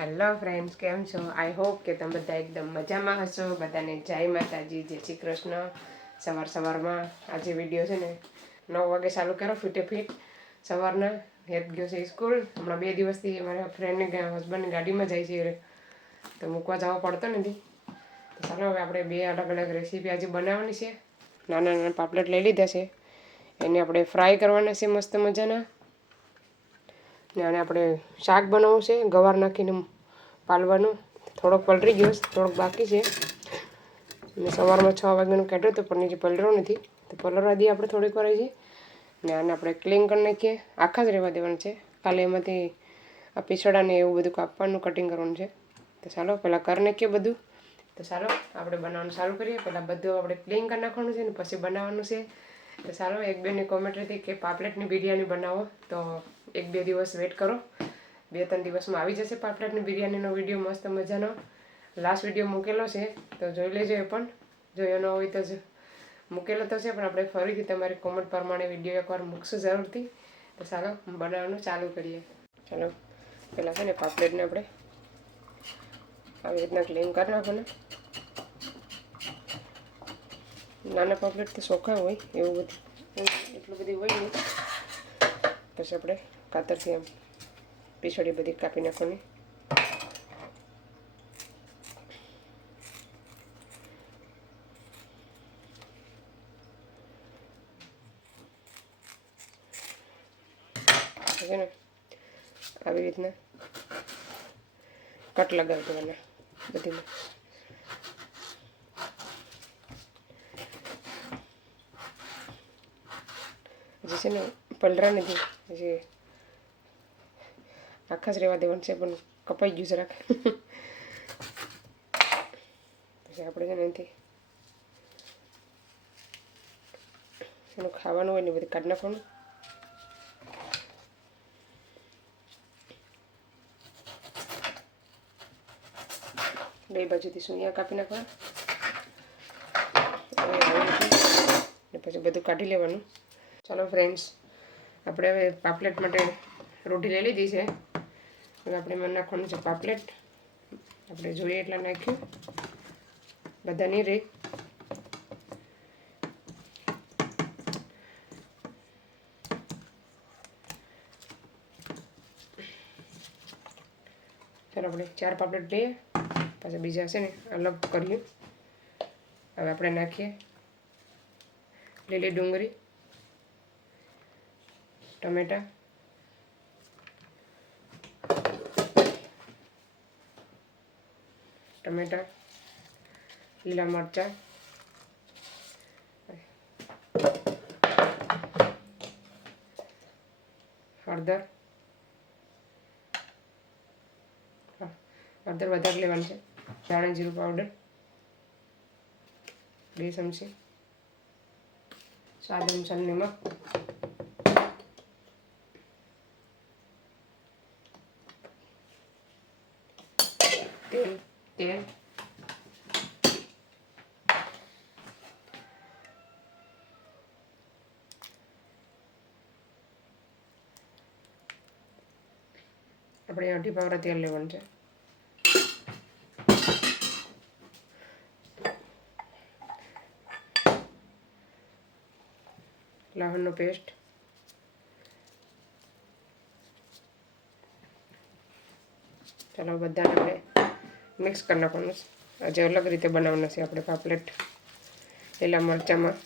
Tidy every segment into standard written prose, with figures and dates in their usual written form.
Hello friends, કેમ છો? I hope કે તમે બધા એકદમ મજામાં હશો. બધાને જય માતાજી, જય શ્રી કૃષ્ણ. સવારમાં આજે વિડીયો છે ને 9 વાગે ચાલુ કરો ફીટે ફીટ સવારના. હેત ગયો છે સ્કૂલ. હમણાં 2 દિવસથી મારા ફ્રેન્ડને હસબન્ડની ગાડીમાં જાય છે તો મૂકવા જવો પડતો નથી. તો ચાલો હવે આપણે 2 અલગ અલગ રેસીપી આજે બનાવવાની છે. નાના નાના પાપલેટ લઈ લીધા છે, એને આપણે ફ્રાય કરવાના છે મસ્ત મજાના. ને આને આપણે શાક બનાવવું છે, ગવાર નાખીને પાલવાનું. થોડોક પલળી ગયો, થોડોક બાકી છે. અને સવારમાં 6 વાગ્યાનું કાઢ્યો તો પણ જે પલળ્યો નથી, તો પલળવા દઈએ આપણે થોડીક વાર હજી. ને આને આપણે ક્લીન કરી નાખીએ. આખા જ રહેવા દેવાનું છે, ખાલી એમાંથી આ પીછડાને એવું બધું કાપવાનું, કટિંગ કરવાનું છે. તો ચાલો પહેલાં કરી નાખીએ બધું. તો ચાલો આપણે બનાવવાનું ચાલુ કરીએ. પહેલાં બધું આપણે ક્લીન કરી નાખવાનું છે ને પછી બનાવવાનું છે. તો ચાલો, એક બેની કોમેન્ટ હતી કે પાપલેટની બિરયાની બનાવો, તો 1-2 દિવસ વેઇટ કરો. 2-3 દિવસમાં આવી જશે પાપલેટની બિરયાનીનો વિડીયો મસ્ત મજાનો. લાસ્ટ વિડીયો મૂકેલો છે તો જોઈ લેજો. એ પણ જોયો ન હોય તો મૂકેલો તો છે, પણ આપણે ફરીથી તમારી કોમેન્ટ પ્રમાણે વિડીયો એકવાર મૂકશું જરૂરથી. તો ચાલો બનાવવાનું ચાલુ કરીએ. ચાલો પહેલાં છે ને પાપલેટને આપણે આવી રીતના ક્લીન કરી નાખવાના. નાના પાપલેટ તો ચોખ્ખા હોય, એવું બધું એટલું બધું હોય નહીં. પછી આપણે કાતરથી આમ પીછડી બધી કાપી નાખવાની. છે ને આવી રીતના કટ લગાવી દેવાના બધીમાં. હજી છે ને પલળા નથી, હજી આખા જ રહેવા દેવાનું છે, પણ કપાઈ ગયું જરાક. પછી આપણે છે ને એનાથી એનું ખાવાનું હોય ને બધું કાઢી નાખવાનું. બે બાજુથી સૂયા કાપી નાખવા ને પછી બધું કાઢી લેવાનું. ચાલો ફ્રેન્ડ્સ, આપણે હવે પાપલેટ માટે રોટી લઈ લીધી છે. હવે આપણે એમાં નાખવાનું છે પાપલેટ. આપણે જોઈએ એટલા નાખ્યું, બધા નહીં રહે. ચાલો આપણે 4 પાપલેટ લઈએ, પાછા બીજા છે ને અલગ કરીએ. હવે આપણે નાખીએ લીલી ડુંગળી, ટમેટાં, લીલા મરચાં, હળદર વધારે લેવાનું છે. ધાણા જીરું પાવડર 2 ચમચી, સ્વાદ અનુસાર નમક, તેલ, આપણે 2 પાવડા તેલ લેવાનું છે. લસણનો પેસ્ટ, ચાલો બધાને આપણે મિક્સ કરી નાખવાનું છે. આજે અલગ રીતે બનાવવાના છે આપણે પાપલેટ. લીલા મરચાંમાં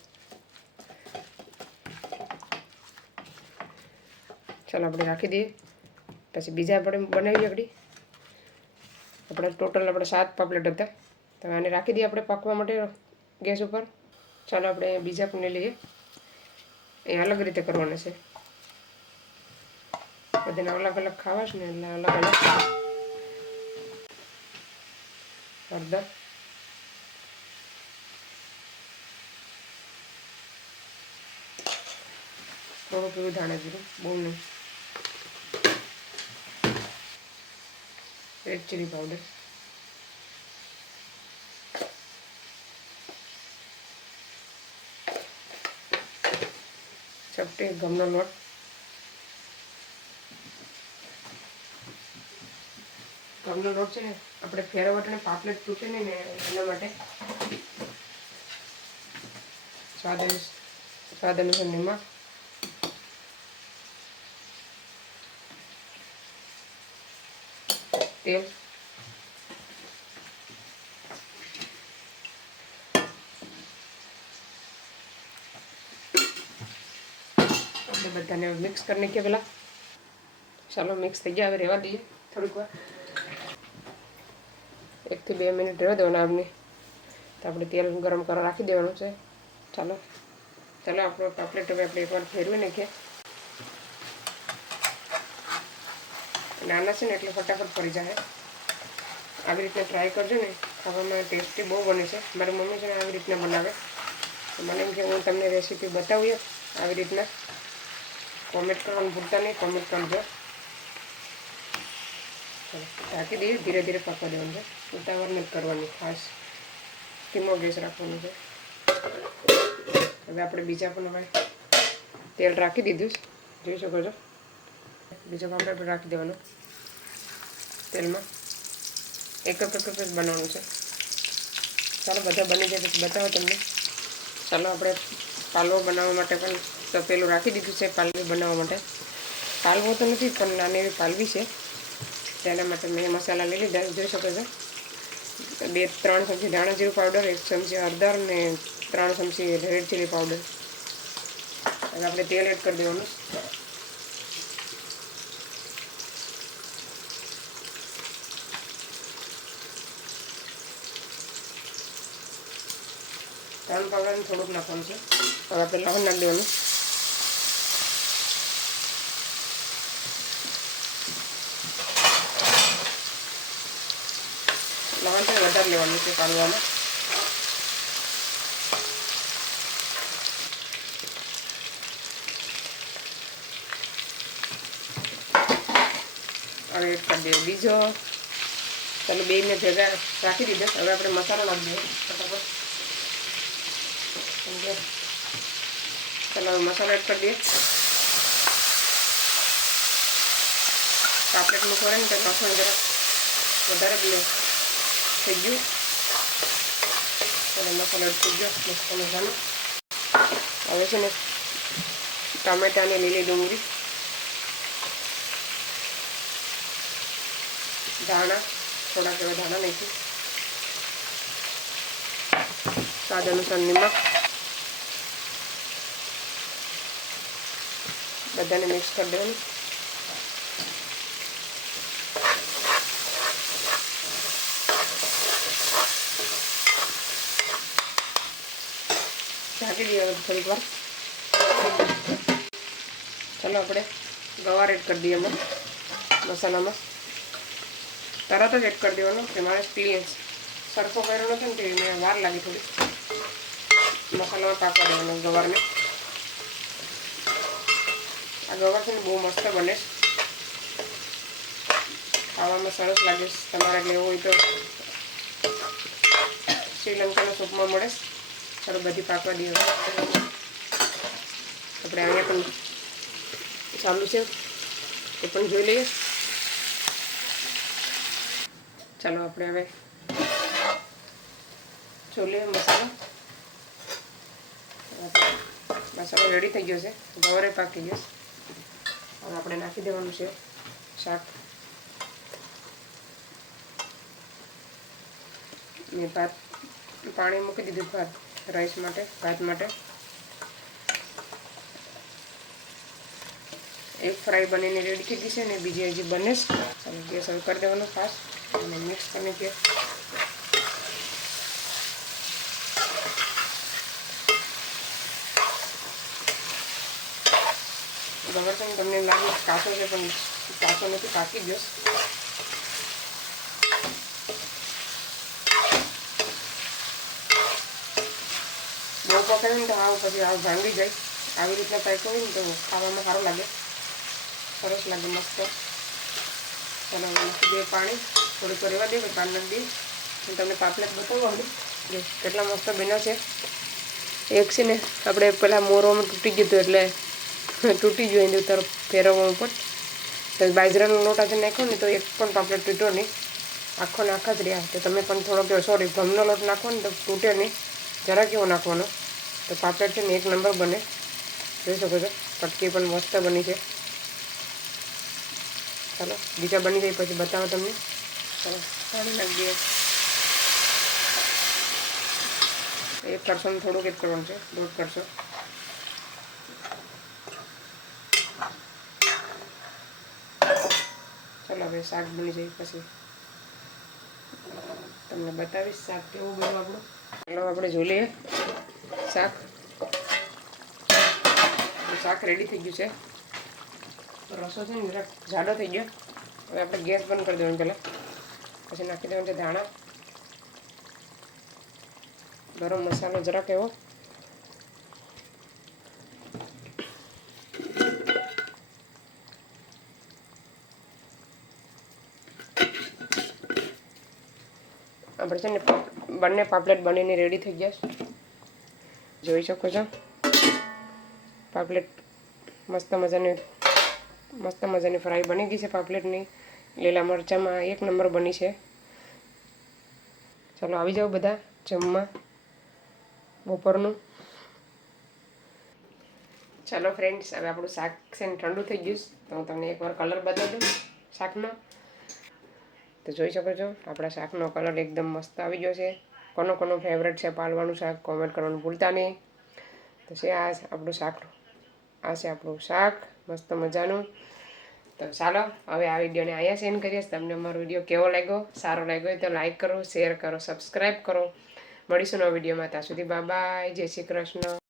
ચાલો આપણે રાખી દઈએ. પછી બીજા આપણે બનાવીએ. આપણે ટોટલ 7 પાપલેટ હતા, તો આને રાખી દઈએ આપણે પાકવા માટે ગેસ ઉપર. ચાલો આપણે બીજા પણ લઈ લઈએ. એ અલગ રીતે કરવાના છે. બધાને અલગ અલગ ખાવા છે ને, એટલે અલગ અલગ. હળદર, થોડુંક એવું ધાણા જીરું, બહુ નહીં. રેડ ચીલી પાવડર, ચપટી ઘઉંનો લોટ, ઘઉંનો લોટ છે ને આપણે ફેરવટને પાપલેટ તૂટે નહીં ને એના માટે સ્વાદ અનુસાર નિમક, તેલ, બધાને મિક્સ કરી નાખીએ પહેલાં. ચાલો મિક્સ થઈ ગયા, હવે રહેવા દઈએ થોડીક વાર, 1 થી 2 મિનિટ રહેવા દેવાના આપણે. તો આપણે તેલ ગરમ કરવા રાખી દેવાનું છે. ચાલો આપણો પાપલેટ હવે આપણે એકવાર ફેરવી નાખીએ. નાના છે ને એટલે ફટાફટ પડી જાય. આવી રીતના ટ્રાય કરજો ને, ખાવામાં ટેસ્ટી બહુ બને છે. મારી મમ્મી છે ને આવી રીતના બનાવે. મને એમ કે હું તમને રેસીપી બતાવીએ આવી રીતના. કોમેન્ટ કરવાનું ભૂલતા નહીં, કોમેન્ટ કરજો. ઢાંકી દઈએ, ધીરે ધીરે પાકવા દેવાનું છે. ઉતાવળ નથી કરવાની, ખાસ ધીમો ગેસ રાખવાનો છે. હવે આપણે બીજા પણ હવે તેલ રાખી દીધું છે, જોઈ શકો છો. બીજો પાપડ પણ રાખી દેવાનો તેલમાં. એક બનાવવાનું છે. ચાલો બધા બની જાય પછી બતાવો તમને. ચાલો આપણે પાલવો બનાવવા માટે પણ તપેલું રાખી દીધું છે. પાલવી બનાવવા માટે, પાલવો તો નથી પણ નાની એવી પાલવી છે. તેના માટે મેં મસાલા લઈ લીધા, જોઈ શકો છો. 2-3 ચમચી ધાણા જીરું પાવડર, 1 ચમચી હળદર ને 3 ચમચી રેડ ચીલી પાવડર. હવે આપણે તેલ એડ કરી દેવાનું. ધાણા પાવડર થોડુંક નાખવાનું છે. હવે આપણે લવણ નાખી દેવાનું. લવણ તો વધારે લેવાનું છે કાઢવામાં. હવે એડ કરી દઈએ બીજો. ચાલો 2 મિનિટ ભેગા રાખી દીધા. હવે આપણે મસાલો નાખી દઈએ ફટાફટ. ચાલો હવે મસાલો એડ કરી દઈએ. પાપલેટ મૂકવા ને તો લસણ જરા વધારે થઈ ગયું. ચાલો મસાલો એડ થઈ ગયો મસ્ત મજાનો. હવે છે ને ટામેટાની લીલી ડુંગળી, ધાણા, થોડાક એવા ધાણા નાખી, સ્વાદ અનુસાર નિમક, બધાને મિક્સ કરી દેવાનું. ઢાંકી દઈએ થોડીક વાર. ચાલો આપણે ગવાર એડ કરી દઈએ એમાં મસાલામાં. તરત જ એડ કરી દેવાનો કે મારે ક્લીન સરખો કર્યો નથી ને તે મેં વાર લાગી થોડી. મસાલામાં પાકવા દેવાનો ગવારને. આ ગવાર છે ને બહુ મસ્ત બને, ખાવામાં સરસ લાગે. તમારે લેવું હોય તો શ્રીલંકાના સૂપમાં મળે. ચાલો બધી પાકવા દઈએ. આપણે અહીંયા પણ ચાલુ છે એ પણ જોઈ લઈએ. ચાલો આપણે હવે છોલે મસાલો રેડી થઈ ગયો છે. ગવારે પાકી ગયો. હવે આપણે નાખી દેવાનું છે શાક. મેં પાણી મૂકી દીધું રાઈસ માટે, ભાત માટે. એક ફ્રાય બનીને રેડી થઈ ગઈ છે ને બીજી હજી બને છે. ગેસ હવે કરી દેવાનું ફાસ્ટ અને મિક્સ કરી નાખીએ. ગવાર છે તમને લાગે કાચો છે પણ કાચો નથી, પાકી ગયો. બહુ પકાવ્યું ને તો આવું પછી આવું ભાંગી જાય. આવી રીતના પાક્યો હોય ને તો ખાવામાં સારું લાગે, સરસ લાગે, મસ્ત. ચાલો નાખી દઈએ પાણી, થોડુંક રહેવા દઈએ, પાણી નાખી દઈએ. હું તમને પાપલેટ બતાવું આપણે કેટલા મસ્ત બન્યો છે. એક છે ને આપણે પહેલાં મોરોમાં તૂટી ગયું હતું એટલે તૂટી ગયું એની તરફ ફેરવવા ઉપર. તો બાજરાનો લોટ આજે નાખ્યો ને તો એક પણ પાપલેટ તૂટ્યો નહીં. આખો ને આખા જ રહ્યા. તો તમે પણ થોડોક સોરી ઘઉંનો લોટ નાખો ને તો તૂટે નહીં, જરાક એવો નાખવાનો. તો પાપડ છે ને 1 નંબર બને. જોઈ શકો છો કટકી પણ મસ્ત બની છે. ચાલો બીજા બની જાય પછી બતાવો તમને. ચાલો પાણી નાખી દઈએ. 1 કરશો ને થોડુંક જ કરવાનું છે, 1.5 કરશો. ચાલો હવે શાક બની જાય પછી તમને બતાવીશ શાક કેવું બન્યું આપણું. ચાલો આપણે જોઈ લઈએ શાક. શાક રેડી થઈ ગયું છે. રસો છે ને જરાક જાડો થઈ ગયો. હવે આપણે ગેસ બંધ કરી દેવાનું પહેલાં, પછી નાખી દેવાનું છે ધાણા, ગરમ મસાલો જરાક એવો, આપણે છે ને બંને પાપલેટ બનીને રેડી થઈ ગયા. જોઈ શકો છો પાપલેટ મસ્ત મજાની ફ્રાય બની ગઈ છે પાપલેટની. લીલા મરચાંમાં 1 નંબર બની છે. ચાલો આવી જાઓ બધા જમવા બપોરનું. ચાલો ફ્રેન્ડ્સ, હવે આપણું શાક છે ને ઠંડુ થઈ ગયું. તો હું તમને એકવાર કલર બતાવી દઉં શાકનો. તો જોઈ શકો છો આપણા શાકનો કલર એકદમ મસ્ત આવી ગયો છે. કોનો ફેવરેટ છે પાલવાનું શાક કોમેન્ટ કરવાનું ભૂલતા નહીં. તો છે આ આપણું શાક, આ છે આપણું શાક મસ્ત મજાનું. તો ચાલો હવે આ વિડીયોને અહીંયા સેન્ડ કરીએ. તમને અમારો વિડીયો કેવો લાગ્યો, સારો લાગ્યો હોય તો લાઈક કરો, શેર કરો, સબસ્ક્રાઈબ કરો. મળીશું નવા વિડીયોમાં. ત્યાં સુધી બાય બાય, જય શ્રી કૃષ્ણ.